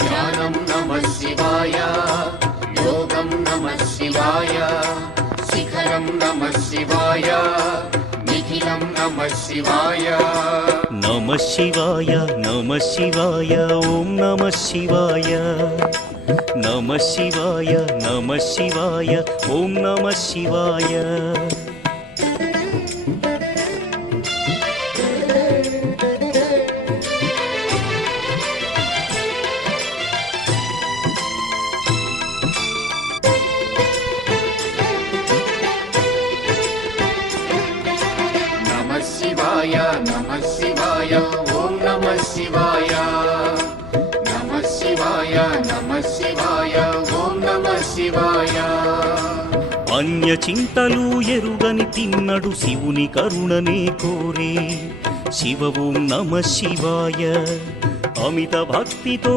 ध्यानं नमः शिवाय योगं नमः शिवाय शिखरं नमः शिवाय निखिलं नमः शिवाय नमः शिवाय ओम नमः शिवाय नमः शिवाय ओम नमः शिवाय ओम नमः शिवाय नमः शिवाय ओम नमः शिवाय अन्य चिंतलू एरुगनि तिन्नडु शिवुनि करुणने कोरे शिव ओम नमः शिवाय अमित भक्तितो